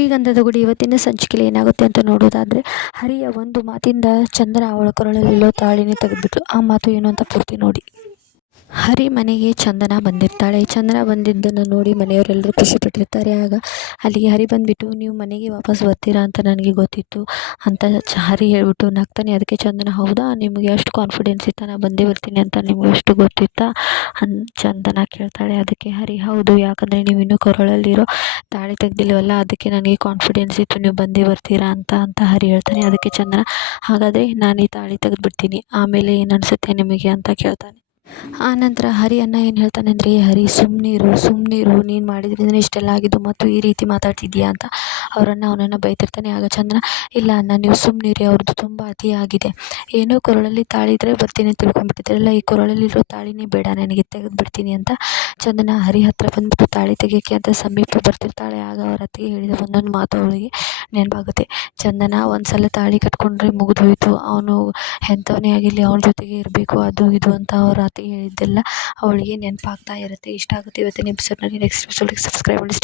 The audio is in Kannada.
ಶ್ರೀಗಂಧದ ಗುಡಿ ಇವತ್ತಿನ ಸಂಚಿಕೆಯಲ್ಲಿ ಏನಾಗುತ್ತೆ ಅಂತ ನೋಡೋದಾದರೆ, ಹರಿಯ ಒಂದು ಮಾತಿಂದ ಚಂದನ ಅವಳ ಕೊರಳಲ್ಲಿರೋ ತಾಳಿನೇ ತೆಗೆದ್ಬಿಟ್ಲು. ಆ ಮಾತು ಏನು ಅಂತ ಪೂರ್ತಿ ನೋಡಿ. ಹರಿ ಮನೆಗೆ ಚಂದನ ಬಂದಿರ್ತಾಳೆ. ಚಂದನ ಬಂದಿದ್ದನ್ನು ನೋಡಿ ಮನೆಯವರೆಲ್ಲರೂ ಖುಷಿಪಟ್ಟಿರ್ತಾರೆ. ಆಗ ಅಲ್ಲಿಗೆ ಹರಿ ಬಂದುಬಿಟ್ಟು, ನೀವು ಮನೆಗೆ ವಾಪಸ್ ಬರ್ತೀರಾ ಅಂತ ನನಗೆ ಗೊತ್ತಿತ್ತು ಅಂತ ಹರಿ ಹೇಳ್ಬಿಟ್ಟು ನಗ್ತಾನೆ. ಅದಕ್ಕೆ ಚಂದನ, ಹೌದಾ, ನಿಮಗೆ ಅಷ್ಟು ಕಾನ್ಫಿಡೆನ್ಸ್ ಇತ್ತಾ ನಾನು ಬಂದೇ ಬರ್ತೀನಿ ಅಂತ ನಿಮಗೆ ಅಷ್ಟು ಗೊತ್ತಿತ್ತಾ ಚಂದನ ಕೇಳ್ತಾಳೆ. ಅದಕ್ಕೆ ಹರಿ, ಹೌದು, ಯಾಕಂದರೆ ನೀವು ಇನ್ನೂ ಕೊರಳಲ್ಲಿರೋ ತಾಳಿ ತೆಗ್ದಿಲ್ವಲ್ಲ, ಅದಕ್ಕೆ ನನಗೆ ಕಾನ್ಫಿಡೆನ್ಸ್ ಇತ್ತು ನೀವು ಬಂದೇ ಬರ್ತೀರಾ ಅಂತ ಹರಿ ಹೇಳ್ತಾನೆ. ಅದಕ್ಕೆ ಚಂದನ, ಹಾಗಾದರೆ ನಾನು ಈ ತಾಳಿ ತೆಗೆದುಬಿಡ್ತೀನಿ, ಆಮೇಲೆ ಏನು ಅನಿಸುತ್ತೆ ನಿಮಗೆ ಅಂತ ಕೇಳ್ತಾನೆ. ಆನಂತರ ಹರಿ ಅಣ್ಣ ಏನು ಹೇಳ್ತಾನೆ ಅಂದರೆ, ಹರಿ ಸುಮ್ಮನಿರು, ನೀನು ಮಾಡಿದ್ರಿಂದ ಇಷ್ಟೆಲ್ಲ ಆಗಿದ್ದು ಮತ್ತು ಈ ರೀತಿ ಮಾತಾಡ್ತಿದ್ದೀಯಾ ಅಂತ ಅವನನ್ನು ಬೈತಿರ್ತಾನೆ. ಆಗ ಚಂದನ, ಇಲ್ಲ ಅಣ್ಣ, ನೀವು ಸುಮ್ಮನಿರಿ, ಅವ್ರದ್ದು ತುಂಬ ಅತಿಯಾಗಿದೆ. ಏನೋ ಕೊರಳಲ್ಲಿ ತಾಳಿ ಇದ್ದರೆ ಬರ್ತೀನಿ ಅಂತ ತಿಳ್ಕೊಂಡ್ಬಿಟ್ಟಿದ್ದೀರಲ್ಲ, ಈ ಕೊರಳಲ್ಲಿರೋ ತಾಳಿನೇ ಬೇಡ ನನಗೆ, ತೆಗೆದುಬಿಡ್ತೀನಿ ಅಂತ ಚಂದನ ಹರಿ ಹತ್ರ ಬಂದುಬಿಟ್ಟು ತಾಳಿ ತೆಗಿಯೋಕ್ಕೆ ಅಂತ ಸಮೀಪ ಬರ್ತಿರ್ತಾಳೆ. ಆಗ ಅವ್ರ ಅತ್ತಿಗೆ ಹೇಳಿದ ಒಂದೊಂದು ಮಾತು ಅವಳಿಗೆ ನೆನಪಾಗುತ್ತೆ. ಚಂದನ, ಒಂದು ಸಲ ತಾಳಿ ಕಟ್ಕೊಂಡ್ರೆ ಮುಗಿದೋಯ್ತು, ಅವನು ಎಂಥವನೇ ಆಗಿರಲಿ ಅವನ ಜೊತೆಗೆ ಇರಬೇಕು, ಅದು ಇದು ಅಂತ ಅವ್ರ ಅತ್ತಿಗೆ ಹೇಳಿದ್ದೆಲ್ಲ ಅವಳಿಗೆ ನೆನಪಾಗ್ತಾ ಇರುತ್ತೆ. ಇಷ್ಟ ಆಗುತ್ತೆ ಇವತ್ತಿನ ಎಪಿಸೋಡ್ನಲ್ಲಿ. ನೆಕ್ಸ್ಟ್ ಎಪಿಸೋಡ್ಗೆ ಸಬ್ಸ್ಕ್ರೈಬ್ ಮಾಡಿ.